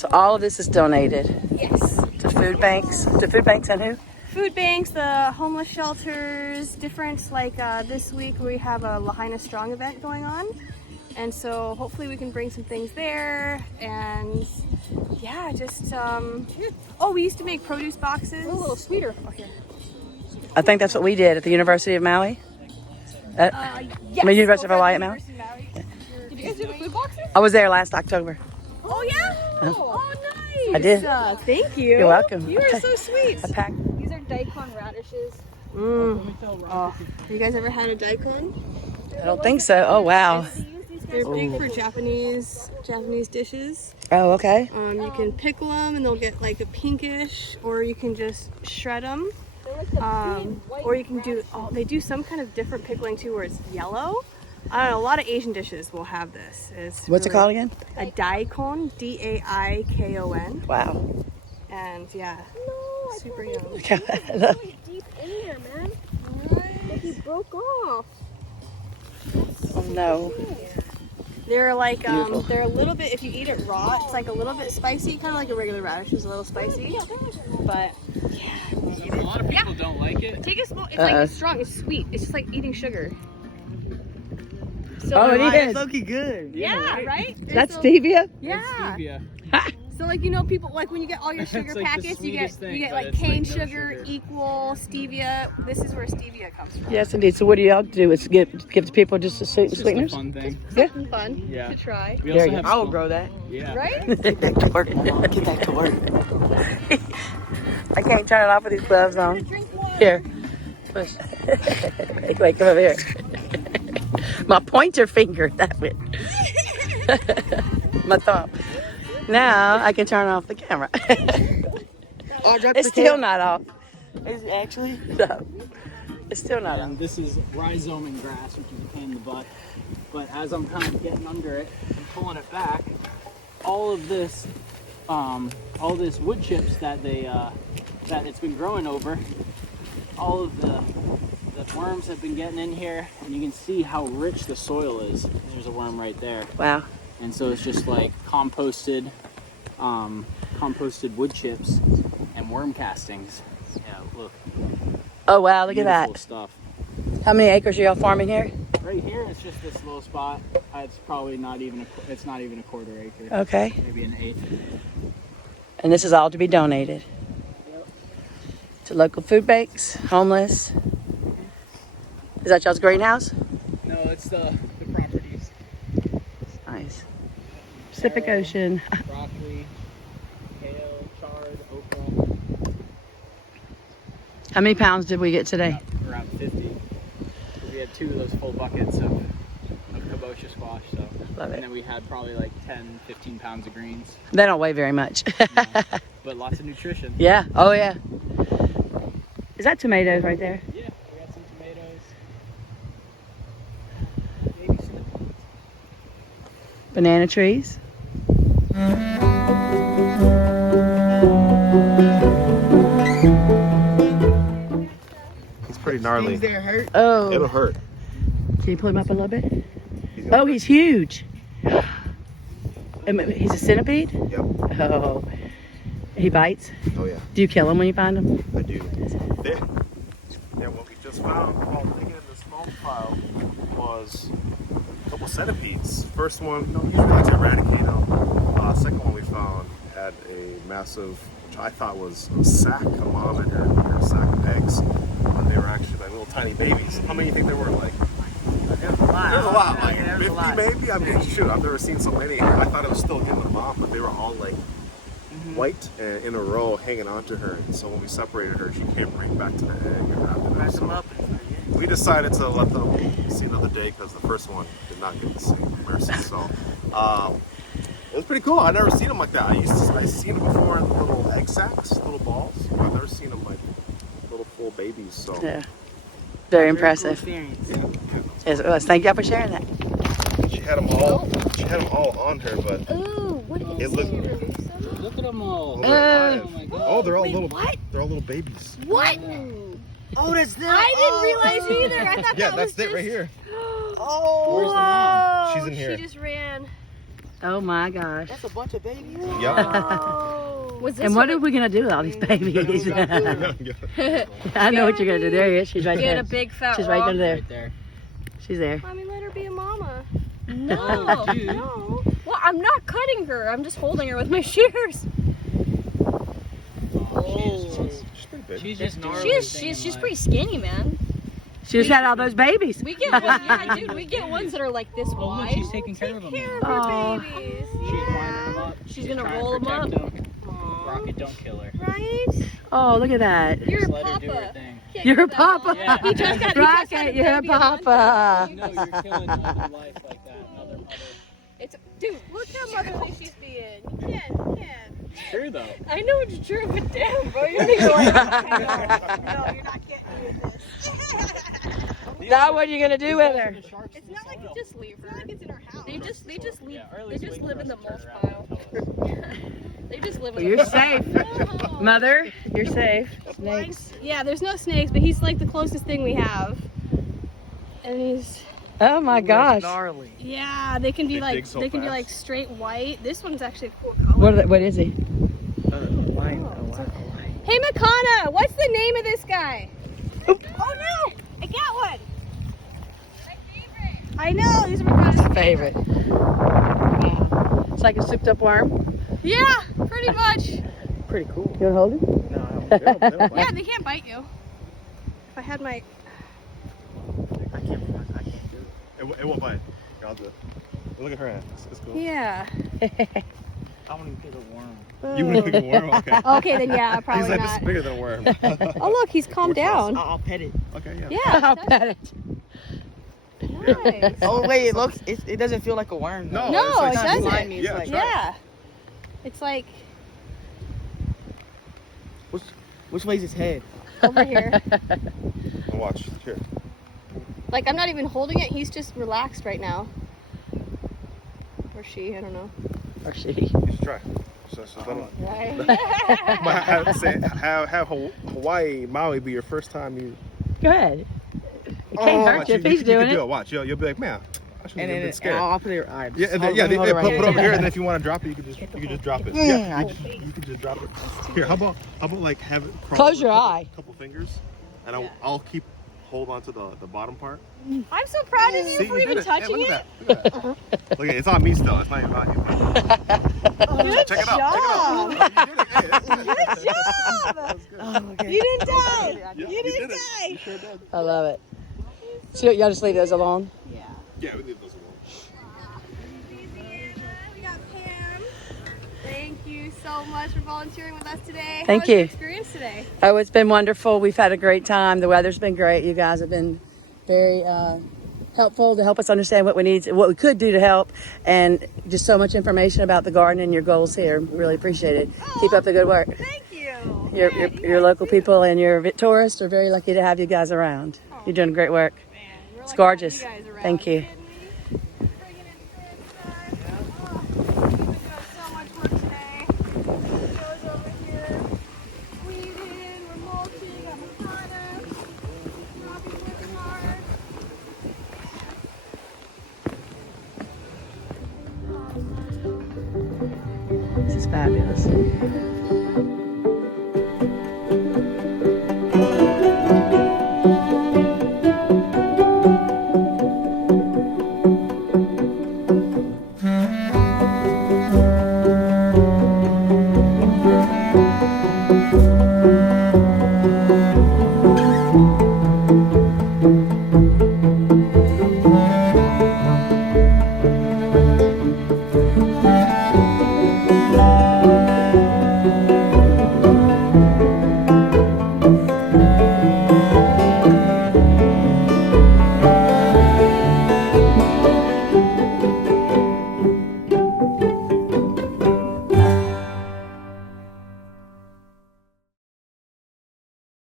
So all of this is donated Yes. to food banks. To food banks and who? Food banks, the homeless shelters, different, like this week we have a Lahaina Strong event going on. And so hopefully we can bring some things there. And yeah, just, oh, we used to make produce boxes. A little sweeter. Okay. I think that's what we did at the University of Maui. Yes. I mean, University of Hawaii at Maui. Did you guys do the food boxes? I was there last October. Oh yeah? Oh nice. I did. Thank you. You're welcome. You are so sweet. I packed. These are daikon radishes. Oh, have you guys ever had a daikon? I don't think so. Oh wow. They're big for Japanese dishes. Oh okay. You can pickle them and they'll get like a pinkish, or you can just shred them. Or you can do, they do some kind of different pickling too where it's yellow. I don't know, a lot of Asian dishes will have this. What's it called again? A daikon, D-A-I-K-O-N. Wow. And yeah, super yum. Really deep in there, man. Like he broke off. Oh no. They're like, Beautiful. they're a little bit, if you eat it raw, it's like a little bit spicy, kind of like a regular radish is a little spicy. But yeah. A lot of people don't like it. Take a small, it's like it's strong, it's sweet. It's just like eating sugar. So Oh, it is. Low-key good. yeah, right? That's stevia? Yeah. Stevia. So like, you know, people like when you get all your sugar It's like the packets, you get sweetest thing, you get but like it's cane like no sugar, sugar. equal stevia. This is where stevia comes from. Yes, indeed. So what do y'all do? Is give the people just a It's just a sweeteners? fun thing. Something fun Yeah. to try. We There also you have go. I will small- grow that. Yeah. Right? Get back to work. Get back to work. I can't turn it off with these gloves on. Here. Push. Wait, come over here. My pointer finger, that went. My thumb. Now I can turn off the camera. It's still not off. Is it actually? No. It's still not on. And this is rhizoming grass, which is a pain in the butt. But as I'm kind of getting under it and pulling it back, all this wood chips that that it's been growing over, all of the worms have been getting in here, and you can see how rich the soil is. There's a worm right there. Wow. And so it's just like composted wood chips and worm castings. Yeah, look. Oh wow, look at Beautiful that. stuff. How many acres are y'all farming here? Right here, it's just this little spot. It's probably not even it's not even a quarter acre. Okay. Maybe an eighth. And this is all to be donated to local food banks, homeless. Is that y'all's greenhouse? No, it's the properties. Nice. Pacific Ocean. Broccoli, kale, chard, okra. How many pounds did we get today? Around 50. We had 2 of those full buckets of kabocha squash. So. Love And it. then we had probably like 10, 15 pounds of greens. They don't weigh very much. But lots of nutrition. Yeah. Oh yeah. Is that tomatoes right there? Yeah, we got some tomatoes. Maybe some. Banana trees. He's pretty gnarly. Oh. It'll hurt. Can you pull him up a little bit? He's gonna Oh, he's huge. He's a centipede? Yep. Oh. He bites? Oh yeah, Do you kill him when you find him? I do. There. Yeah, what we just found while digging in the small pile was a couple centipedes. First one, usually like to eradicate them. Second one we found had a massive, which I thought was a sack, a mom and her sack of eggs, but they were actually like little tiny babies. How many do you think there were? Like, There's a lot. there's a lot, like Yeah, there's a 50 lot. maybe. I mean, shoot, I've never seen so many. I thought it was still in the mom, but they were all like white and in a row hanging onto her. And so when we separated her, she came right back to the egg and wrapped it up. So we decided to let them see another day because the first one did not get the same mercy. So it was pretty cool. I've never seen them like that. I've seen them before in little egg sacs, little balls. But I've never seen them like little full babies. So Yeah. Very impressive. Cool experience. Yes, it was. Thank y'all for sharing that. she had them all. She had them all on her, but Ooh, what is it looked. Look at them all. Oh, they're alive. Oh my god. Oh, they're all Wait, little. what? They're all little babies. What? Oh, that's them. I didn't realize either. I thought Yeah, that that's was it right here. Oh. Where's the mom? She's in here. She just ran. Oh my gosh. That's a bunch of babies. Yep. Was this And what one- are we gonna do with all these babies? I know what you're gonna do. There he is. She's right Get there. a big fat She's rock. right there. Right there. She's there. Mommy, let her be a mama. No. Dude. No. Well, I'm not cutting her. I'm just holding her with my shears. She's pretty big. She's just gnarly. She's pretty skinny, man. She just had all those babies. We get yeah, dude. We get ones that are like this Oh, look, wide. she's taking care of them. Care now. of Aw. your babies. She's winding them up. She's gonna trying to roll 'em protect up. them. Rocket, don't kill her. Right? Oh, look at that. You're Just a let her do her papa. thing. Can't You're a get that papa. Yeah. He just got Rocket, you're a baby month. papa. You know you're killing another life like that. Another mother. It's dude. Look how motherly she's being. You can't. It's true though. I know it's true, but damn, bro, you're making like. No, you're not getting me with this. Now what are you gonna do with her? It's not like You just leave her. it's in our house. They just leave. Yeah, or at They least just wait live for in the us to turn mulch around pile. and tell us. They just live Well, in the you're mulch safe. pile. Mother, you're safe. Snakes. Yeah, there's no snakes, but he's like the closest thing we have. And he's Oh my gosh. Gnarly. yeah, they can be They like dig so they can be fast. like straight white. This one's actually a cool color. What is he? Hey Makana, what's the name of this guy? Oh no! I got one! My favorite! I know, these are Makana's Favorite. Wow. It's like a souped up worm. Yeah, pretty much. Pretty cool. You wanna hold him? No, they don't bite. Yeah, they can't bite you. If I had my I can't do it. It won't bite. Here, I'll do it. Look at her hand. It's cool. yeah. I want to get a worm. You want to pick a worm? Okay. Okay, then yeah, He's probably like, this is not. bigger than a worm. Oh look, he's calmed down. I'll pet it. Okay, yeah. Yeah. I'll pet it. Nice. Oh wait, it doesn't feel like a worm. Though. No, No, it's it like, doesn't. Slimy, it's Yeah, like, try it. Yeah. It's like which way's its head? over here. Watch. Here. Like I'm not even holding it, he's just relaxed right now. Or she, I don't know. Or she. You should try. So that'll, Right. have Hawaii, Maui be your first time you. Go ahead. It can't hurt you if he's doing you can do it. it. Watch. You'll be like, man, I shouldn't And have then been scared. I'll put it. All right. Yeah, hold it put right it here. over here, and then if you want to drop it, you can just drop it. Mm, Yeah, I you can just drop it. Here, how about like have it crawl Close over your a couple, eye. couple fingers, and I'll keep hold on to the bottom part. I'm so proud of you See, for you even did it. Hey, touching look it. at that. Look at that. Look at it. It's on me still. It's not even on you. Good Check it out. job. Check it out. You did it. Hey, that's good. Good job. Oh, okay. You didn't die. Yeah, You did didn't it. die. You sure did. I love it. So y'all just leave those alone? Yeah, we leave those alone. We got Pam. Thank you so much for volunteering with us today. Thank How was you. your experience today? Oh, it's been wonderful. We've had a great time. The weather's been great. You guys have been very helpful to help us understand what we need, what we could do to help, and just so much information about the garden and your goals here. Really appreciate it. Keep up the good work. Thank you. Your local people and your tourists are very lucky to have you guys around. You're doing great work. It's gorgeous. Thank you. This is fabulous.